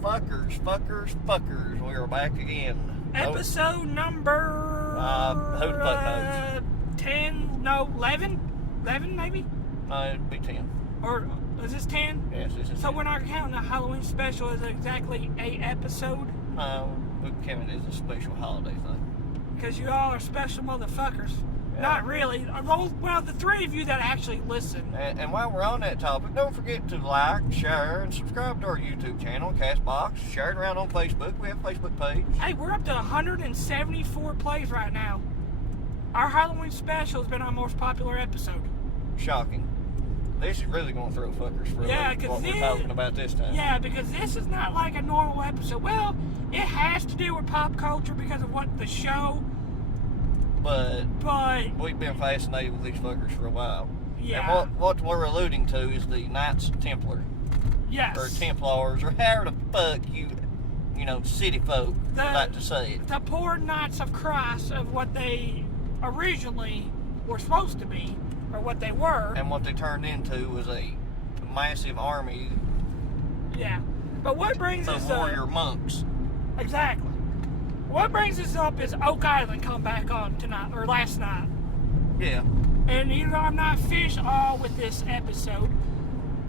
Fuckers. We are back again. Episode number... who the fuck knows? 10, no, 11? 11 maybe? No, it'd be 10. Or is this 10? Yes, this is So 10. we're not counting the Halloween special as exactly a episode? No, we count it as a special holiday thing. Because you all are special motherfuckers. Yeah. Not really. Well, the three of you that actually listen. And while we're on that topic, don't forget to like, share, and subscribe to our YouTube channel, Castbox. Share it around on Facebook. We have a Facebook page. Hey, we're up to 174 plays right now. Our Halloween special has been our most popular episode. Shocking. This is really going to throw fuckers for what we're talking about this time. Yeah, because this is not like a normal episode. Well, it has to do with pop culture because of what the show... But we've been fascinated with these fuckers for a while. Yeah. And what we're alluding to is the Knights Templar. Yes. Or Templars, or however the fuck you city folk like to say it. The poor Knights of Christ of what they originally were supposed to be, or what they were. And what they turned into was a massive army. Yeah. But what brings us of warrior monks. Exactly. What brings us up is Oak Island come back on tonight, or last night. Yeah. And even though I'm not finished all with this episode,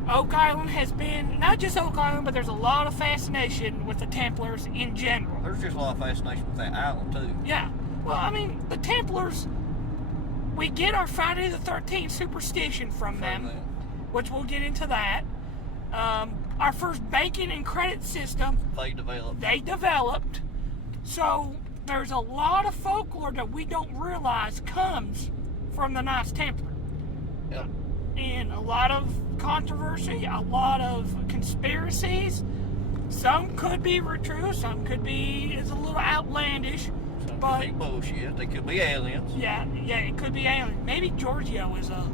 Oak Island has been, not just Oak Island, but there's a lot of fascination with the Templars in general. There's just a lot of fascination with that island, too. Yeah. Well, I mean, the Templars, we get our Friday the 13th superstition from them, which we'll get into that. Our first banking and credit system, They developed. So there's a lot of folklore that we don't realize comes from the Knights Templar. Yep. And a lot of controversy, a lot of conspiracies. Some could be true, some could be is a little outlandish. Some but could be bullshit. They could be aliens. Yeah, it could be aliens. Maybe Giorgio is a...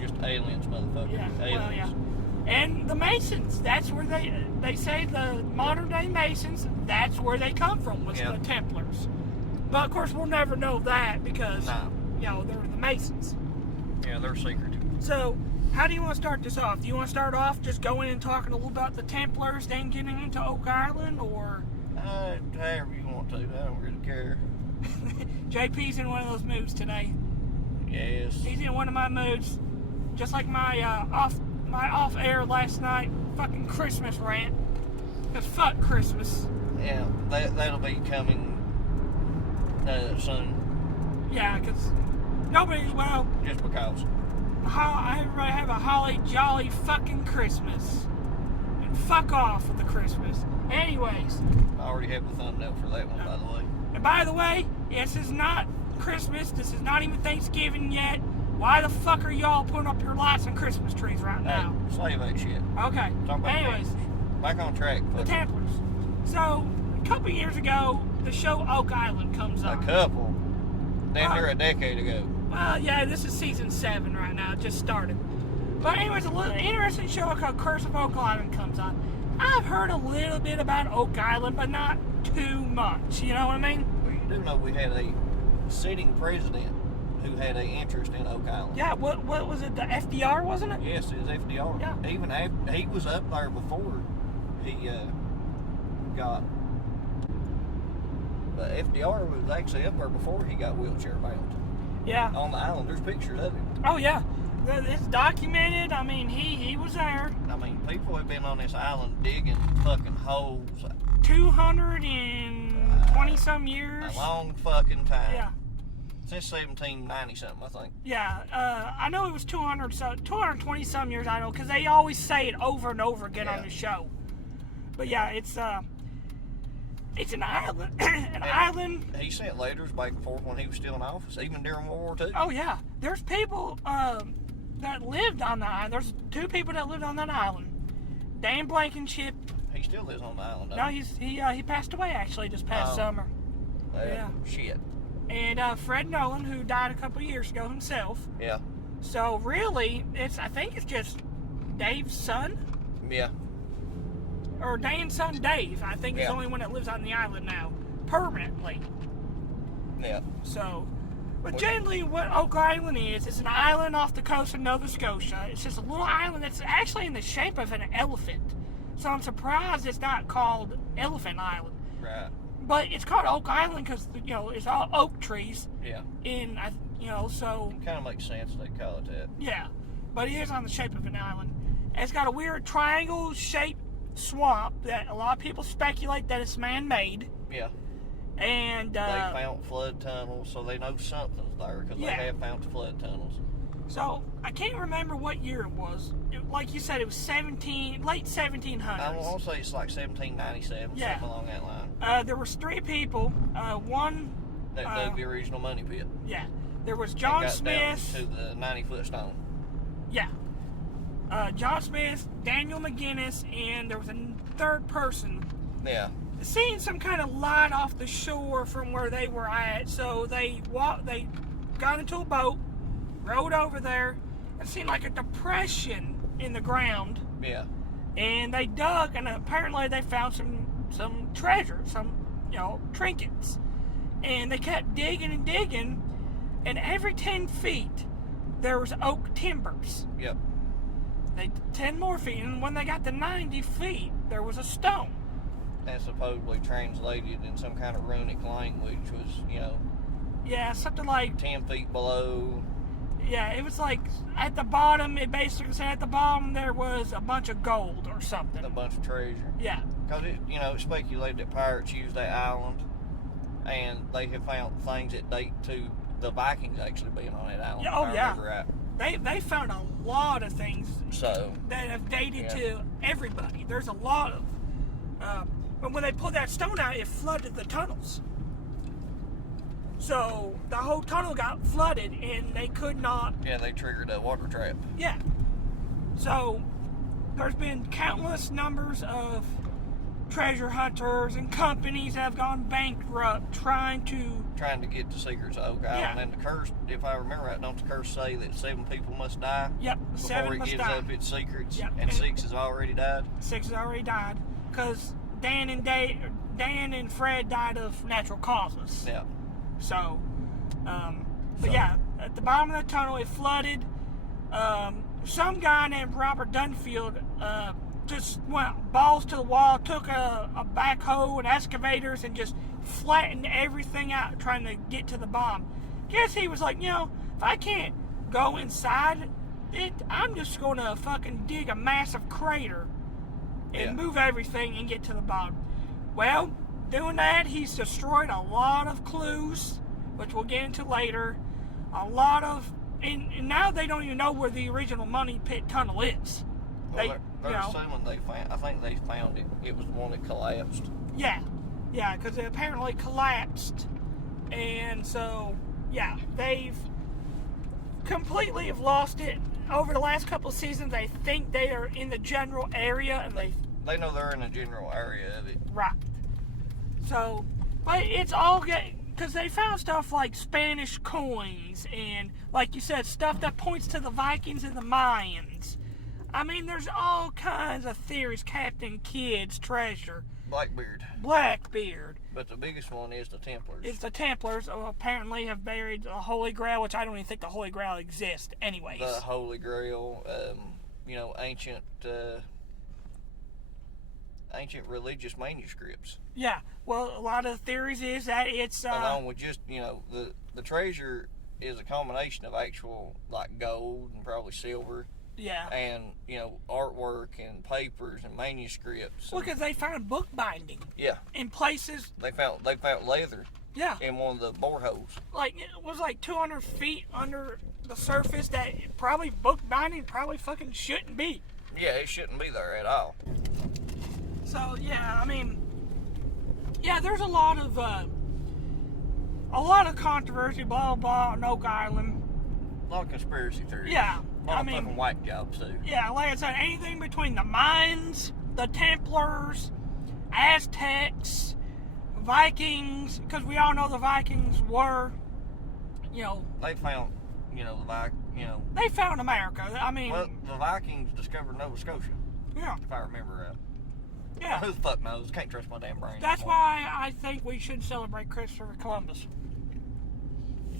Just aliens, motherfucker. Yeah, aliens. well, yeah. And the Masons, that's where they say the modern day Masons, that's where they come from, was the Templars. But of course we'll never know that because, they're the Masons. Yeah, they're secretive. So, how do you want to start this off? Do you want to start off just going and talking a little about the Templars, then getting into Oak Island, or? However you want to, I don't really care. JP's in one of those moods today. Yes. He's in one of my moods, just like my off-air last night fucking Christmas rant. Because fuck Christmas. Yeah, that'll be coming soon. Yeah, because just because. Everybody have a holly jolly fucking Christmas. And fuck off with the Christmas. Anyways. I already have the thumbnail for that one, by the way. And by the way, this is not Christmas. This is not even Thanksgiving yet. Why the fuck are y'all putting up your lights and Christmas trees right now? Hey, slave that shit. Okay. Anyways. Back on track. The Templars. So, a couple years ago, the show Oak Island comes on. A couple? Damn near a decade ago. Well, yeah, this is season 7 right now. It just started. But anyways, a little interesting show called Curse of Oak Island comes on. I've heard a little bit about Oak Island, but not too much. You know what I mean? Well, you do know we had a sitting president who had an interest in Oak Island. Yeah, what was it? The FDR, wasn't it? Yes, it was FDR. Yeah. Even after, he was up there before he got... But FDR was actually up there before he got wheelchair bound. Yeah. On the island, there's pictures of him. Oh, yeah. It's documented. I mean, he was there. I mean, people have been on this island digging fucking holes. 220-some years. A long fucking time. Yeah. Since 1790-something, I think. Yeah. I know it was 220-some years, I know, because they always say it over and over again on the show. But, yeah, it's an island. Island. He sent letters back and forth when he was still in office, even during World War II. Oh, yeah. There's people that lived on the island. There's 2 people that lived on that island. Dan Blankenship. He still lives on the island, though. No, he passed away, actually, this past summer. Yeah. Shit. And Fred Nolan, who died a couple years ago himself. Yeah. So, really, I think it's just Dave's son. Yeah. Or Dan's son, Dave. I think is the only one that lives on the island now. Permanently. Yeah. So, but generally what Oak Island is, it's an island off the coast of Nova Scotia. It's just a little island that's actually in the shape of an elephant. So I'm surprised it's not called Elephant Island. Right. But it's called Oak Island because, it's all oak trees. Yeah. So... It kind of makes sense they call it that. Yeah. But it is on the shape of an island. And it's got a weird triangle-shaped swamp that a lot of people speculate that it's man-made. Yeah. And... they found flood tunnels, so they know something's there because they have found flood tunnels. So, I can't remember what year it was. Like you said, it was late 1700s. I want to say it's like 1797, something along that line. There was 3 people. One... That dug the original money pit. Yeah. There was John Smith... down to the 90-foot stone. Yeah. John Smith, Daniel McGinnis, and there was a third person. Yeah. Seeing some kind of light off the shore from where they were at, so they got into a boat, rowed over there, and seen like a depression in the ground. Yeah. And they dug, and apparently they found some treasure, some trinkets. And they kept digging and digging, and every 10 feet there was oak timbers. Yep. 10 more feet, and when they got to 90 feet, there was a stone. That supposedly translated in some kind of runic language was, Yeah, something like 10 feet below. Yeah, it was like at the bottom, it basically said at the bottom there was a bunch of gold or something. A bunch of treasure. Yeah. Because it's speculated that pirates used that island, and they have found things that date to the Vikings actually being on that island. Yeah, oh, yeah. Right. They found a lot of things that have dated to everybody. There's a lot of... but when they pulled that stone out, it flooded the tunnels. So the whole tunnel got flooded, and they could not... Yeah, they triggered a water trap. Yeah. So there's been countless numbers of treasure hunters and companies that have gone bankrupt trying to get the secrets of Oak Island. Yeah. And the curse, if I remember right, don't the curse say that 7 people must die? Yep, before 7 it must gives die. up its secrets? Yep. And 6 has already died? 6 has already died because Dan and Fred died of natural causes. Yeah. So, but yeah, at the bottom of the tunnel it flooded. Some guy named Robert Dunfield just went balls to the wall, took a backhoe and excavators and just flattened everything out trying to get to the bottom. Guess he was like, if I can't go inside it, I'm just going to fucking dig a massive crater and move everything and get to the bottom. Well, doing that, he's destroyed a lot of clues, which we'll get into later. A lot of... And now they don't even know where the original money pit tunnel is. Well, they're assuming I think they found it. It was the one that collapsed. Yeah, because it apparently collapsed. And so, they've completely have lost it. Over the last couple of seasons, they think they are in the general area, and they know they're in the general area of it. Right. So, but it's all because they found stuff like Spanish coins and, like you said, stuff that points to the Vikings and the Mayans. I mean, there's all kinds of theories. Captain Kidd's treasure. Blackbeard. But the biggest one is the Templars. It's the Templars who apparently have buried the Holy Grail, which I don't even think the Holy Grail exists anyways. The Holy Grail, ancient religious manuscripts. Yeah, well, a lot of the theories is that it's... along with just, the treasure is a combination of actual, like, gold and probably silver. Yeah. And, artwork and papers and manuscripts. Well, because they found bookbinding. Yeah. In places... They found leather. Yeah. In one of the boreholes. Like, it was like 200 feet under the surface that probably bookbinding probably fucking shouldn't be. Yeah, it shouldn't be there at all. So, I mean... Yeah, there's a lot of controversy, blah, blah, on Oak Island. A lot of conspiracy theories. Yeah. A lot of fucking whack jobs, too. Yeah, like I said, anything between the Mayans, the Templars, Aztecs, Vikings, because we all know the Vikings were, They found, They found America. I mean... Well, the Vikings discovered Nova Scotia. Yeah. If I remember right. Yeah. Who the fuck knows? Can't trust my damn brain. That's why I think we should celebrate Christopher Columbus.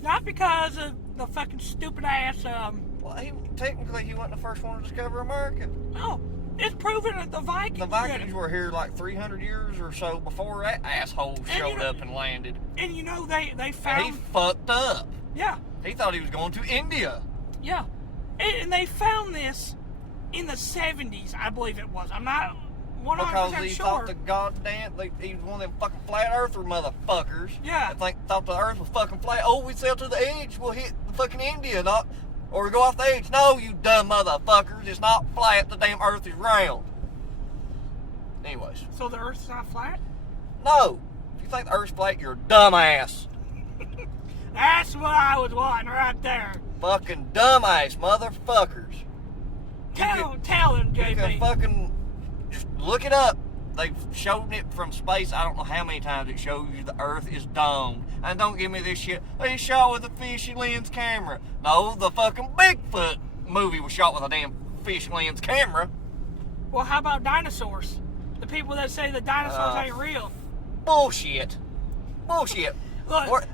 Not because of the fucking stupid ass, Well, technically he wasn't the first one to discover America. Oh, It's proven that the Vikings. The Vikings were here like 300 years or so before that asshole showed up and landed. And you know they found. And he fucked up. Yeah. He thought he was going to India. Yeah. And they found this in the 70s, I believe it was. I'm not 100% because he sure. thought the goddamn, he was one of them fucking flat earther motherfuckers. Yeah. That thought the earth was fucking flat. Oh, we sail to the edge, we'll hit the fucking India, or we go off the edge. No, you dumb motherfuckers, it's not flat, the damn earth is round. Anyways. So the earth's not flat? No. If you think the earth's flat, you're a dumbass. That's what I was wanting right there. Fucking dumbass motherfuckers. Tell him, JB. You can fucking just look it up. They've shown it from space. I don't know how many times it shows you the Earth is domed. And don't give me this shit. They shot with a fishy lens camera. No, the fucking Bigfoot movie was shot with a damn fish lens camera. Well, how about dinosaurs? The people that say the dinosaurs ain't real. Bullshit. Bullshit. Look,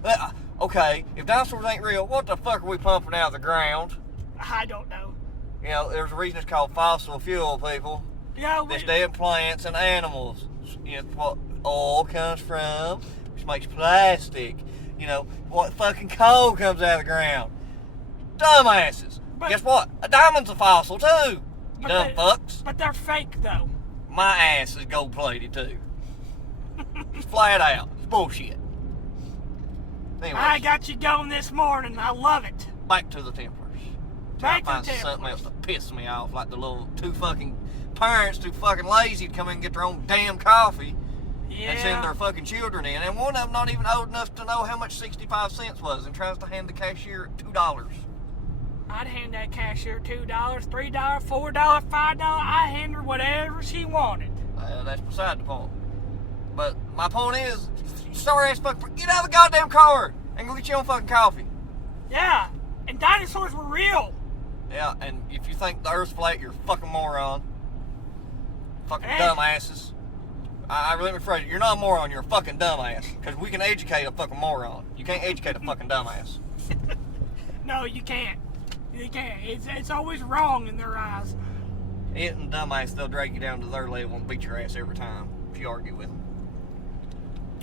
okay, if dinosaurs ain't real, what the fuck are we pumping out of the ground? I don't know. You know, there's a reason it's called fossil fuel, people. Yeah, There's dead plants and animals. You know, what oil comes from, which makes plastic. You know, what fucking coal comes out of the ground. Dumbasses. But, guess what? A diamond's a fossil, too. You dumb fucks. But they're fake, though. My ass is gold-plated, too. It's flat out. It's bullshit. Anyways, I got you going this morning. I love it. back to the Templars. Back to the Find Templars. something else to piss me off, like the little two fucking parents too fucking lazy to come in and get their own damn coffee and send their fucking children in. And one of them not even old enough to know how much 65 cents was and tries to hand the cashier $2. I'd hand that cashier $2, $3, $4, $5. I hand her whatever she wanted. That's beside the point. But my point is, sorry ass fuck, get out of the goddamn car and go get your own fucking coffee. Yeah, and dinosaurs were real. Yeah, and if you think the Earth's flat, you're a fucking moron. Fucking dumbasses. I really rephrase it. You're not a moron, you're a fucking dumbass. Because we can educate a fucking moron. You can't educate a fucking dumbass. No, you can't. You can't. It's always wrong in their eyes. It and dumbass, they'll drag you down to their level and beat your ass every time if you argue with them.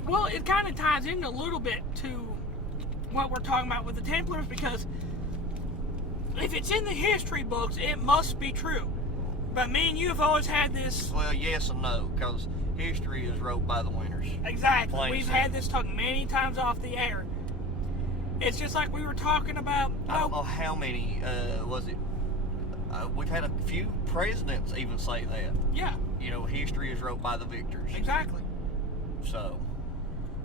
Well, it kind of ties in a little bit to what we're talking about with the Templars, because if it's in the history books, it must be true. But me and you have always had this... Well, yes and no, because history is wrote by the winners. Exactly. We've had this talk many times off the air. It's just like we were talking about... I don't know how many, was it? We've had a few presidents even say that. Yeah. You know, history is wrote by the victors. Exactly. So...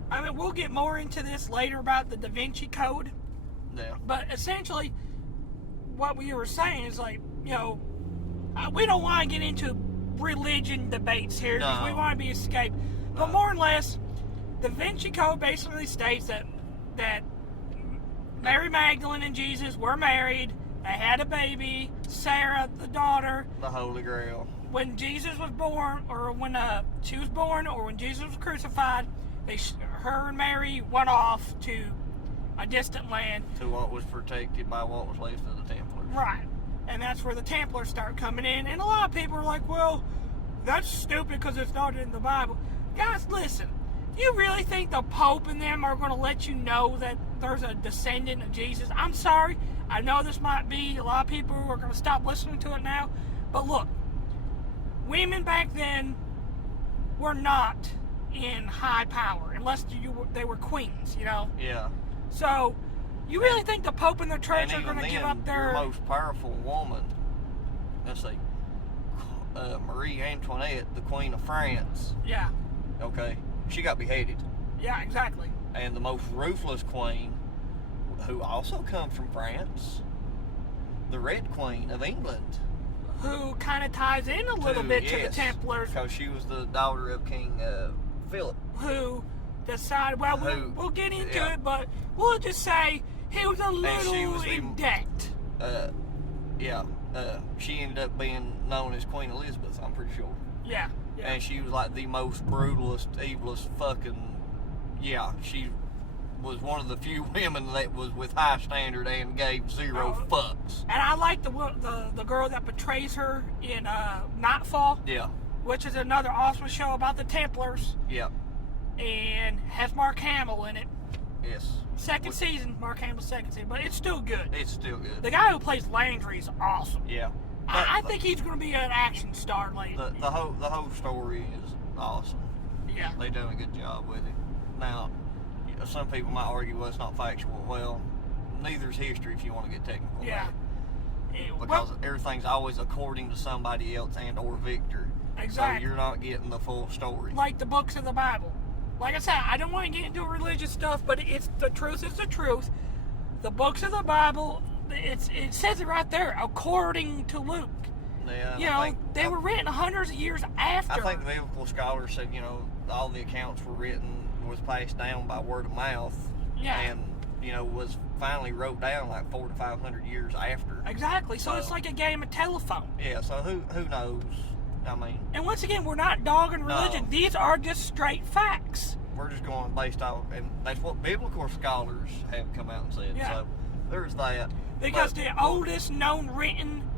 I mean, we'll get more into this later about the Da Vinci Code. Yeah. But essentially, what we were saying is like, you know, we don't want to get into religion debates here because we want to be escaped. But more or less, the Da Vinci Code basically states that Mary Magdalene and Jesus were married. They had a baby, Sarah, the daughter. The Holy Grail. When Jesus was born, or when she was born, or when Jesus was crucified, her and Mary went off to a distant land. To what was protected by what was left of the Templars. Right. And that's where the Templars start coming in. And a lot of people are like, well, that's stupid because it's not in the Bible. Guys, listen. You really think the Pope and them are going to let you know that there's a descendant of Jesus? I'm sorry. I know this might be a lot of people who are going to stop listening to it now. But look, women back then were not in high power unless they were queens, you know? Yeah. So, you really think the Pope and the church are going to give up their... your most powerful woman, let's see, Marie Antoinette, the Queen of France. Yeah. Okay. She got beheaded. Yeah, exactly. And the most ruthless queen, who also comes from France, the Red Queen of England. Who kind of ties in a little bit to the Templars. Because she was the daughter of King Philip. Who decided, well, we'll get into it, but we'll just say he was a little in debt. She ended up being known as Queen Elizabeth, I'm pretty sure. Yeah. And she was like the most brutalest, evilest fucking... Yeah, she was one of the few women that was with high standard and gave zero fucks. And I like the girl that portrays her in Nightfall. Yeah. Which is another awesome show about the Templars. Yep. And has Mark Hamill in it. Yes. Second season, Mark Hamill's second season, but it's still good. It's still good. The guy who plays Landry is awesome. Yeah. I think he's going to be an action star later. The whole story is awesome. Yeah. They done a good job with it. Now, some people might argue, well, it's not factual. Well, neither's history if you want to get technical. Yeah. Because everything's always according to somebody else and or Victor. Exactly. So you're not getting the full story. Like the books of the Bible. Like I said, I don't want to get into religious stuff, but it's the truth is the truth. The books of the Bible, it says it right there, according to Luke. Yeah, they were written hundreds of years after. I think the biblical scholars said, all the accounts were written, was passed down by word of mouth. Yeah. And, was finally wrote down like 400 to 500 years after. Exactly. So it's like a game of telephone. Yeah, so who knows? I mean, and once again, we're not dogging religion. No. These are just straight facts. We're just going based off, and that's what biblical scholars have come out and said. Yeah. So there's that. Because the oldest known written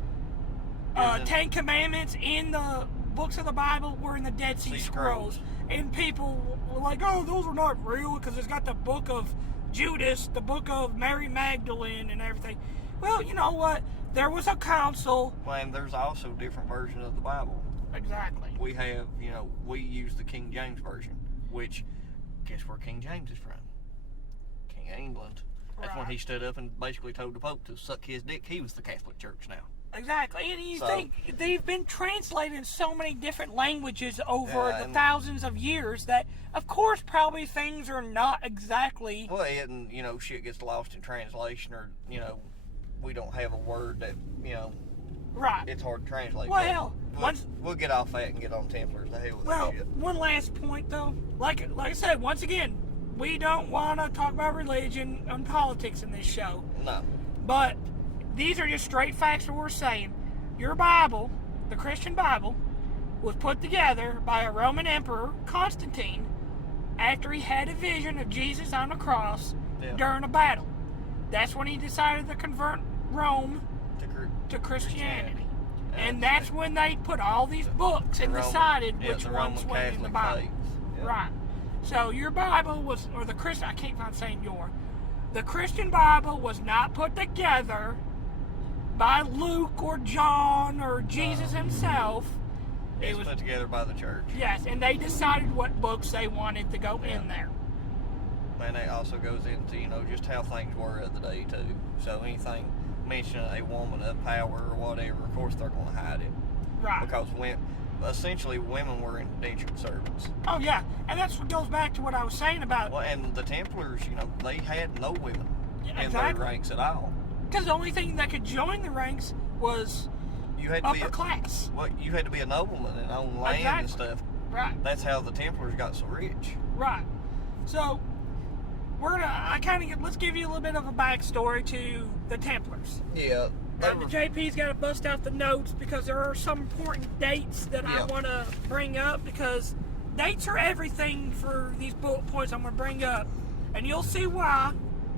10 Commandments in the books of the Bible were in the Dead Sea Scrolls. And people were like, oh, those are not real because it's got the book of Judas, the book of Mary Magdalene, and everything. Well, you know what? There was a council. Well, and there's also different versions of the Bible. Exactly. We have, we use the King James Version, which, guess where King James is from? King of England. That's when he stood up and basically told the Pope to suck his dick. He was the Catholic Church now. Exactly. And you think they've been translated in so many different languages over the thousands of years that, of course, probably things are not exactly... Well, and, shit gets lost in translation or, we don't have a word that, Right. It's hard to translate. Well, we'll get off that and get on Templars. The hell with that shit. One last point, though. Like I said, once again, we don't want to talk about religion and politics in this show. No. But these are just straight facts that we're saying. Your Bible, the Christian Bible, was put together by a Roman emperor, Constantine, after he had a vision of Jesus on the cross during a battle. That's when he decided to convert Rome to Christianity. And that's when they put all these books and decided which ones went in the Bible. Yeah. Right. So your Bible was, or the Christian, I can't find saying the Christian Bible was not put together by Luke or John or Jesus himself. It was put together by the church. Yes, and they decided what books they wanted to go in there. And it also goes into, just how things were of the day, too. So anything mentioning a woman of power or whatever, of course they're going to hide it. Right. Because essentially women were indentured servants. Oh, yeah. And that's what goes back to what I was saying about... Well, and the Templars, they had no women in their ranks at all. Because the only thing that could join the ranks was upper class. Well, you had to be a nobleman and own land and stuff. Right. That's how the Templars got so rich. Right. So, let's give you a little bit of a backstory to the Templars. Yeah. JP's got to bust out the notes because there are some important dates that I want to bring up because dates are everything for these bullet points I'm going to bring up. And you'll see why,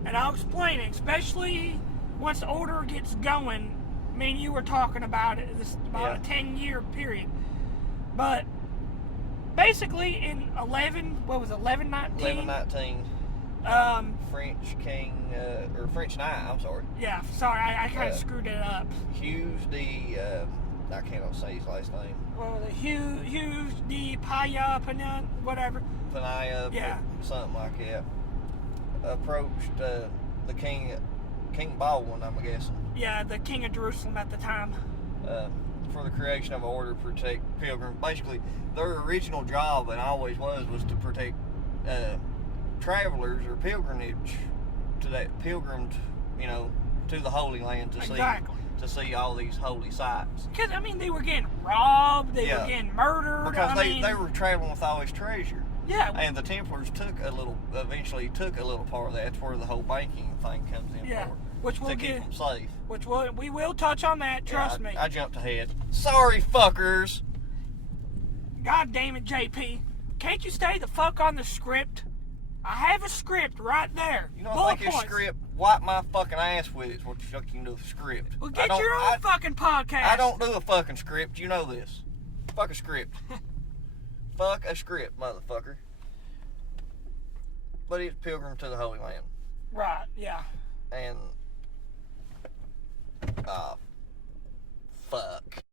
and I'll explain it, especially once the order gets going. Me and you were talking about it, about a 10-year period. But basically in 1119? 1119. French King, or French Knight, I'm sorry. Yeah, sorry, I kind of screwed it up. Hughes de, I cannot say his last name. Well, the Hughes de Paya, whatever. Panaya, something like that. Approached the King Baldwin, I'm guessing. Yeah, the King of Jerusalem at the time. For the creation of an order to protect pilgrims. Basically, their original job, and always was to protect travelers or pilgrimage to the Holy Land to see all these holy sites. Because they were getting robbed, they were getting murdered. Because they were traveling with all this treasure. Yeah. And the Templars eventually took a little part of that. That's where the whole banking thing comes in for. Which we'll keep them safe. We will touch on that, trust me. I jumped ahead. Sorry, fuckers. God damn it, JP. Can't you stay the fuck on the script? I have a script right there. You don't Bullet think your points. script? Wipe my fucking ass with it. Is what the fuck you can do with a script. Well, get your own fucking podcast. I don't do a fucking script. You know this. Fuck a script. Fuck a script, motherfucker. But it's Pilgrim to the Holy Land. Right, yeah. And, fuck.